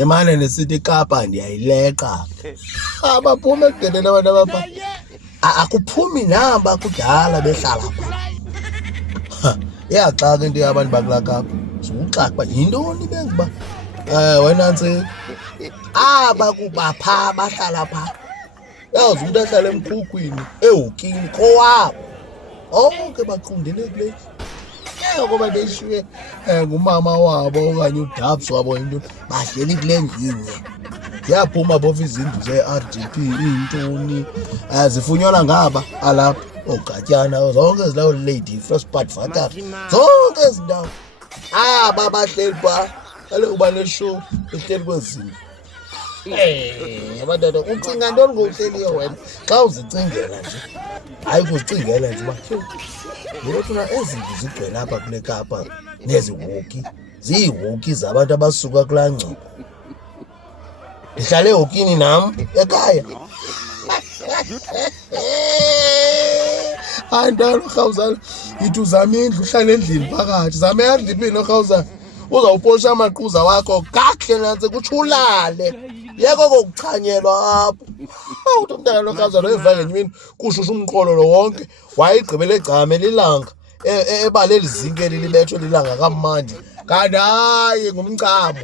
nemane nesithi Kapa ndiyayileqa abaphuma ekudeni abantu abapha akuphumi namba kudala behlala pha iyaxaka into yabantu bakulaa Kapa sukuxaka uba yintoni benza uba wena ntsika aba kuba phaa bahlala phaa yazi umntu ahlala emkhukwini ehokini kowabo onke baqondene kule ngoba beshiye ngumama wabo okanye udabs wabo into bahleli kule ndlinye ziyaphuma bofa izindlu ze-RDP iintoni zifunyanwa ngaba alapha oogatyana zonke ezilawo lady frostbad vakari zonke ezi ndawo aba bahleli phaa kaloku uba neshow ehleli kwezindlu abantwana ucinga ntoni ngowuhleliyo wena xa uzicingela nje hayi kuzicingela nje uba ngilofuna ezindlu zigcwele apha kule Kapa nezihoki ziihoki zabantu abasuka kulaa ngcobo ndihlale ehokini nam ekhaya hayi ntalo rhawuzana yithi uzame indlu uhlale endlini phakathi zame eRDP norhawuzana uzawuposha amaquza wakho kakuhle nantse kutsho ulale yeko kokuchanyelwa apho uthi umntana norhawuzana oyivange ngemini kushusha umqolo lo wonke wayigqibele egcamela ilanga ebale lizinkeli libethwe lilanga kamandi kanti hayi ngumncamo